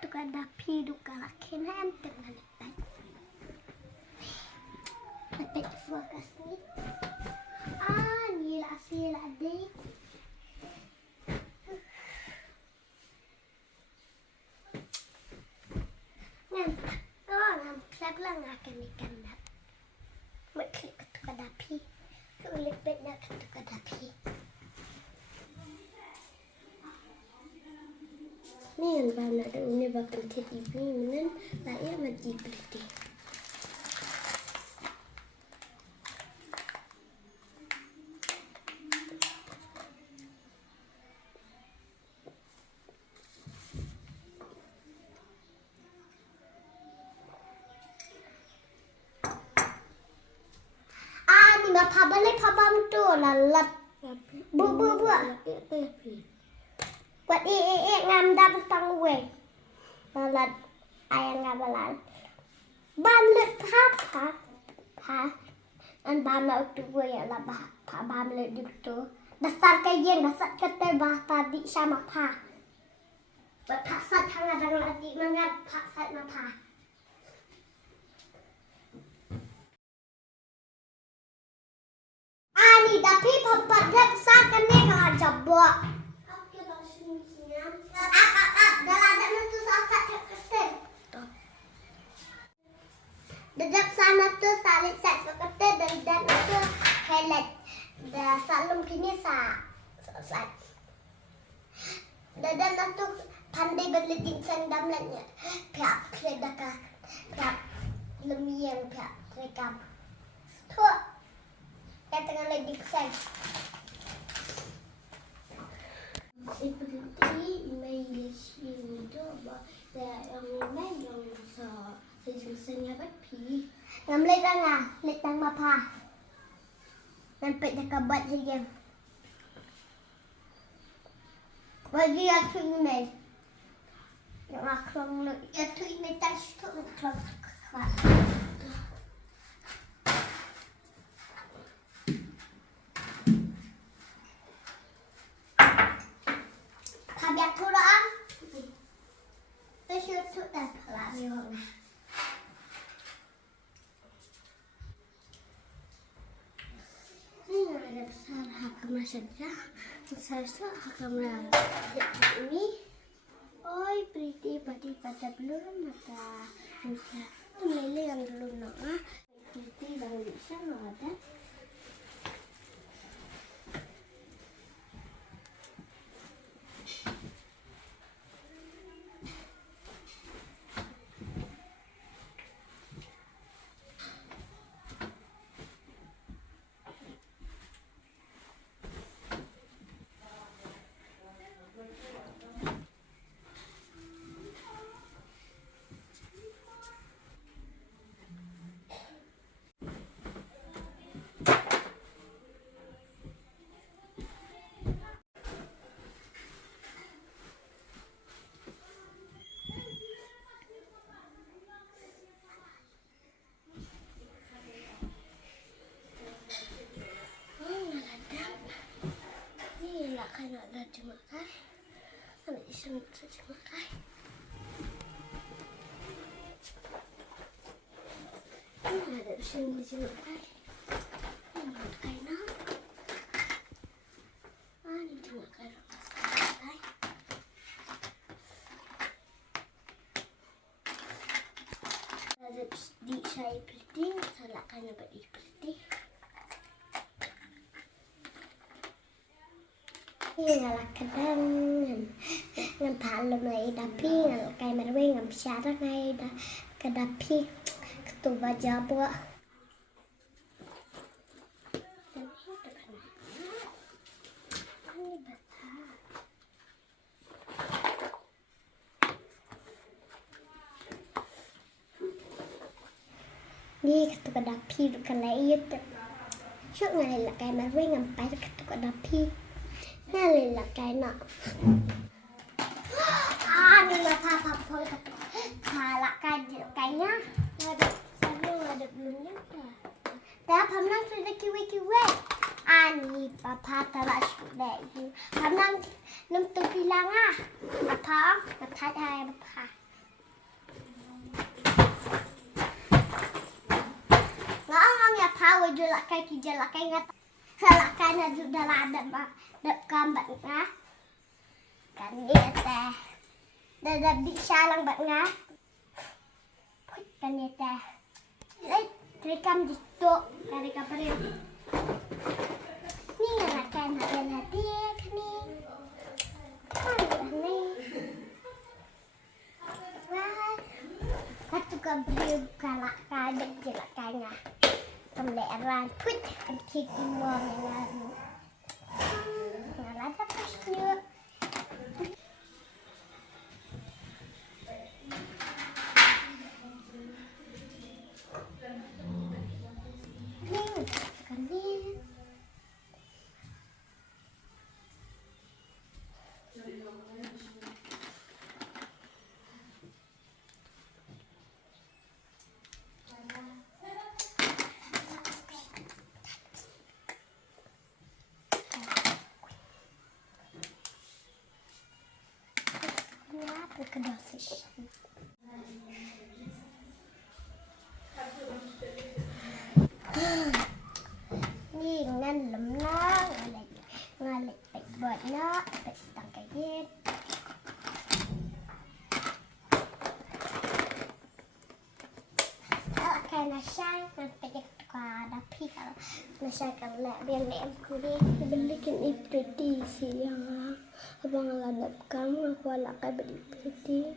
tukar dapi tukar lakin hantar lepas. Lepas fokus ni. Ni lah hasil adik. Saya bilang akan ikan nak. Klik tukar dapi. Kulit nak tukar dapi. Ni yang baru nak ada ini bakal TV menen rakyat mati berarti. Ni apa balik pabam tu lalat. Bu. Buat ngam dah petang we. Lalat ayam ngabalan. Bam le pa. An bam le tu we ya la ba pa bam le di tu. Dasar kayen dasar kete bah tadi sama pa. Buat pasat hang ada lagi mangat pasat ma pa. Ani dapi papat dak sakan ne ka jabok. Dedap sana tu salit set sekete dan itu highlight. Dah salum kini set. Dan itu pandai berleding sendam lanya. Pihak kedaka. Pihak lemiang pihak rekam. Tu. Yang tengah leding set. Seperti email itu apa? Yang email yang sejujurnya berpi. Ngambil tengah, letang apa? Nampak dah kabat saja. Bagi aku email. Yang aku nak, itu email tak suka nak kabat. Habis aku dah. Tersyukur dah pula ni orang. Ini ada besar hakam saja. Besar hakam ini. Oi, pretty pada belum mata. Itu milih yang dulu nak. Pretty bang bisa ada. Nak ada dimakan, nak iseng dimakan. Ada iseng dimakan. Makan nak? Ni dimakan. Ada di saya pretty, salahkan apa di pretty. Ini adalah kadang ngam palu mai dapi ngam kai marwe ngam syara ngai da kadapi ketuba jabo. Ni ketuba dapi bukan lain. Syuk ngai la kai marwe ngam pai ketuba dapi. Nalila kayak nak. Ni lah apa pun salah kayaknya ada belumnya. Dah pernah sudah kiwi. Ani papa telah sudah you. Kanang nung tu bilang Apa? Matai hai papa. Ngang ya power jelakai ki jelakai ngat. Jelakai na sudah ada ba. Dep kambat nga. Kan dia teh. Dah bisa lang bat nga. Put kan dia teh. Lai rekam dito kari kapare. Ni nak kan nak dia kan ni. Kan ni. Wah. Katu kabri kalak kadek jelakanya. Pemeleran put antik imam yang ada pasnya. Kedua fish. Ni ngan lem na ngalek pek buat na pek setang kayet. Kalau nasai nanti kita dapat kalau nasai kalau dia lem kuri belikan ipreti siang. Abang ladap kamu aku alakai beli pretty.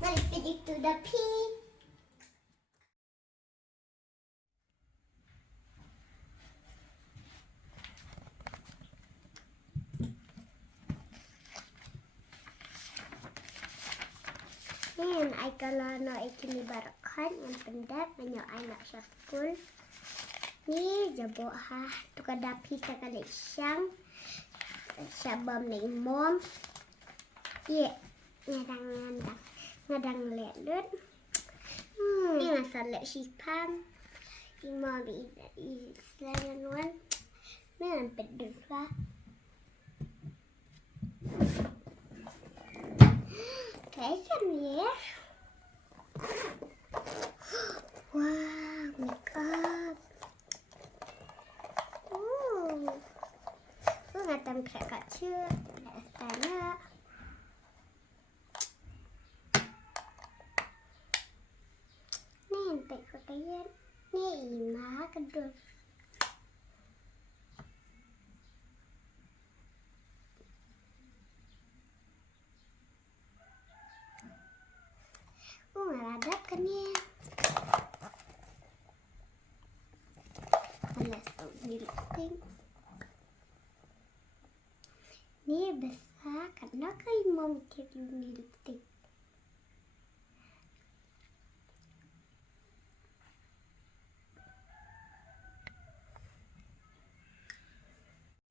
Mari pergi to the pee. Yan, ay kalau nak ikinibarkan yang pendek banyak anak sekolah. Ni jabo tukar dapi takkan siang. Sabam ni mom. Ye, ngadang lelut. Ni masalah sipam. Imam di selaluan. Ni nampak dua. Kayaknya ya. Wow, makeup. Ngatam kakak cek. Tanya. Ni sampai pakaian. Ni ima kedua. Ngeradap kan ya. Alas di lipstick. Ni besar karena kai mau jadi lipstick.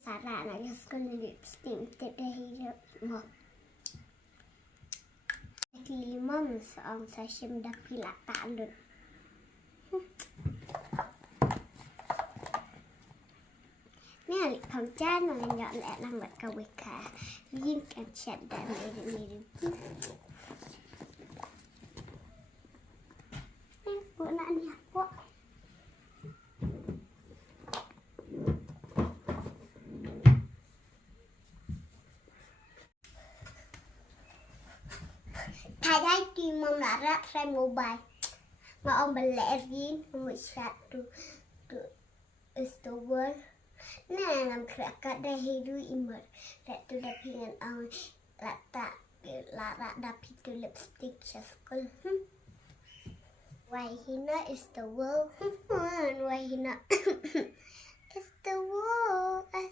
Sarah nak sekolah lipstick tidak hidup mau. Lima seorang session dah pilak talun. Ni alik pangcan mengenyak lek lambat kawika. Yin kan chat dan mirip-mirip. Buat nak ni apa? Thay kim mong là xem mobile mà ông bật lẹ riêng một chat to is the world nè làm khỏe cả đây hay đuôi immer để tôi đập hình ông là đập hình lipstick cho school why hina is the world why hina is the world I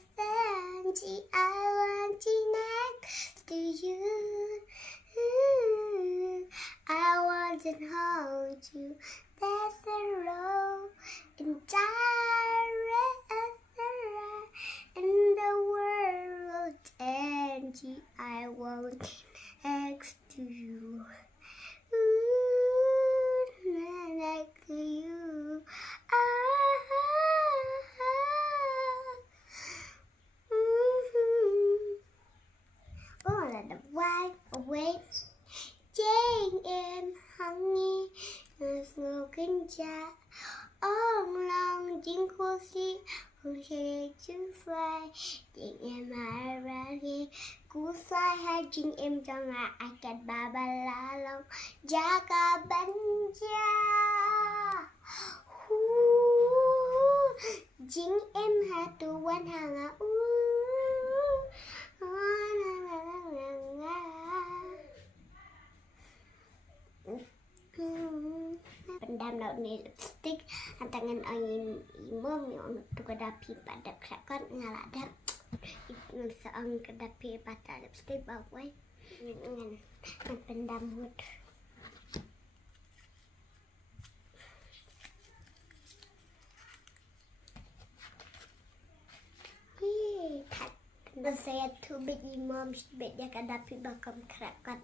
want you next to you. I want to hold you. There's a road in the world, and I want next to you. like you. Ah, oh là đập vai away trên em hằng nghi ngờ kinh cha ông lòng chính cô si không thể chữ phai chính em hai ra đi cú sai hai chính em cho ngài akan baba la long jaga banja chính em hai tuan hanga pendam daun lipstick antangan angin imam yang untuk kedapi pada kelakon ngaladak seorang kedapi pada lipstick bawai dengan pendam wood saya tu bit imam bit dia kedapi bakam kelakon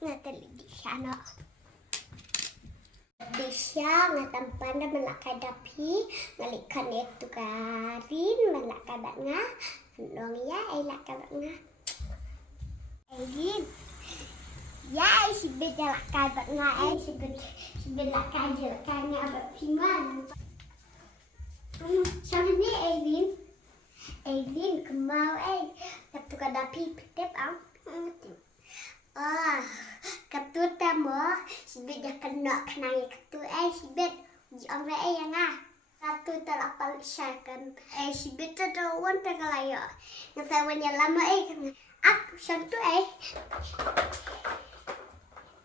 ngatali di sana Desya ngatampan dan melakai dapi ngalikan itu karin melakai batnya dong ya lakai batnya Aidin ya si beda lakai batnya si beda lakai jelakanya abad piman sama ni Aidin kemau satu kadapi pedep ketut tamo sibet dah kena kenai ketut sibet orang yang satu terlapal syakan sibet tu wan terkalaya ngasawan lama aku satu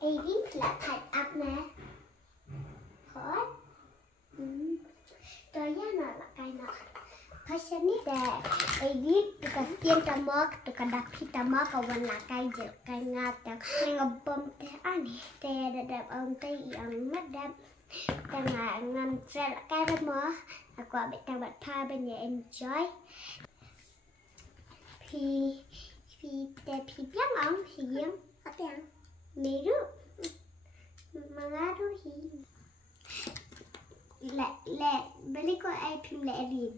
ini telah type up na hot tu ya nak kaina pasal ni dah edit tukasian tamak tukadapi tamak kawan lakai je kai ngatang ngabom teh ani teh dadap teh yang madap tengah ngam sel kai mo aku ambil tabat pa banyak enjoy pi piang ang hiang apa yang meru mengaruhi le beli ko ai pim le edit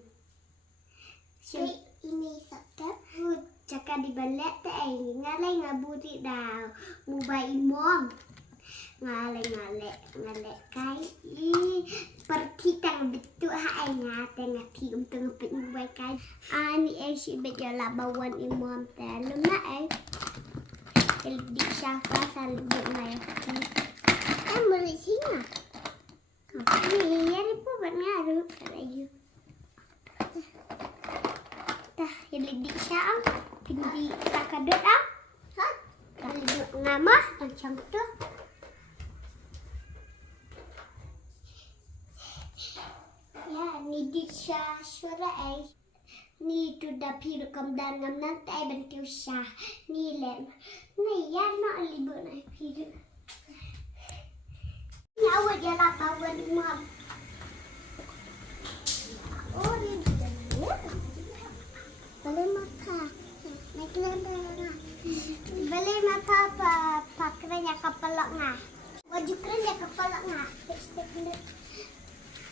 ini sabda cakap di balik teh ngalai ngaburi dah mubah imam ngalai kai pergi tang betul hai ngate ngati untuk ngepit mubah kai ani si berjalan bawan imam teh lemak di syafa salibut mai kan boleh singa ni ya ni pun buat ngaruh kalau yang di syam tinggi takadut kalau nama macam tu ya ni di syara ni tu dah pirukam dan ngam nanti bentuk syah ni lem ni ya nak libur nak piruk ni awak dia lah bawa imam oh ni boleh mata boleh mata pakainya kepala ngah baju kerja kepala ngah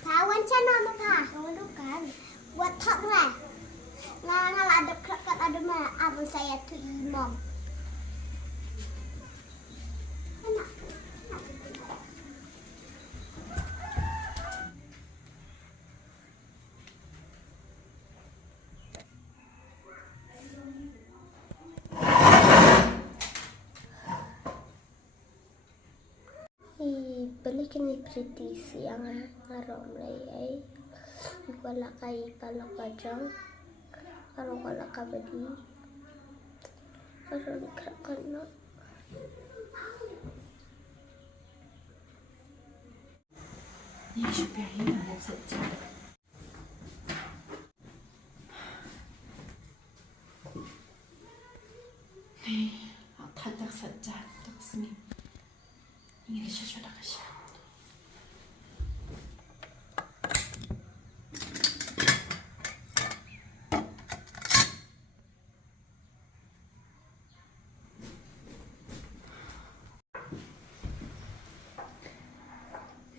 kawan cina mata bukan buat tak lah ngal ada kerat ada mah abang saya tu imam balik ni pretty siang ngarom lay wala kay palakajang karong wala kabadi karong krakan na你是表演的还是真的？他的实战都是你，你的学学那个啥。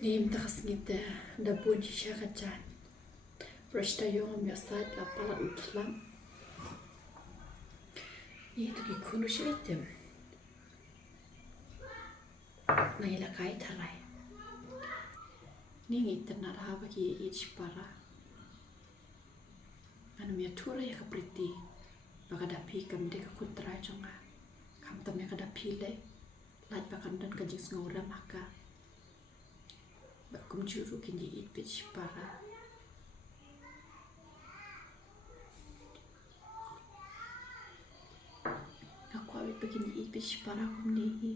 Ni Nim takas ngita da bun shisha kacan. Brush da yung miasad la pala utlang. Itu ki kunu shitem. Na ila kai tarai. Ni ngita na haba ki ich para. Anu mia tura ya kapriti. Baka dapi kam de ka kuntrai jonga. Kam tam ya ka dapi le. Lait bakan dan ka jis ngora maka. Bakum juru kini it bitch para. Aku awit begini it bitch para kum ni.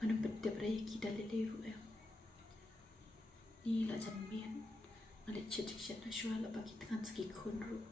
Anu bedde braya ki dalile ru em. Ni la jan mian. Alit cedik na shwala bagi tangan segi kunru.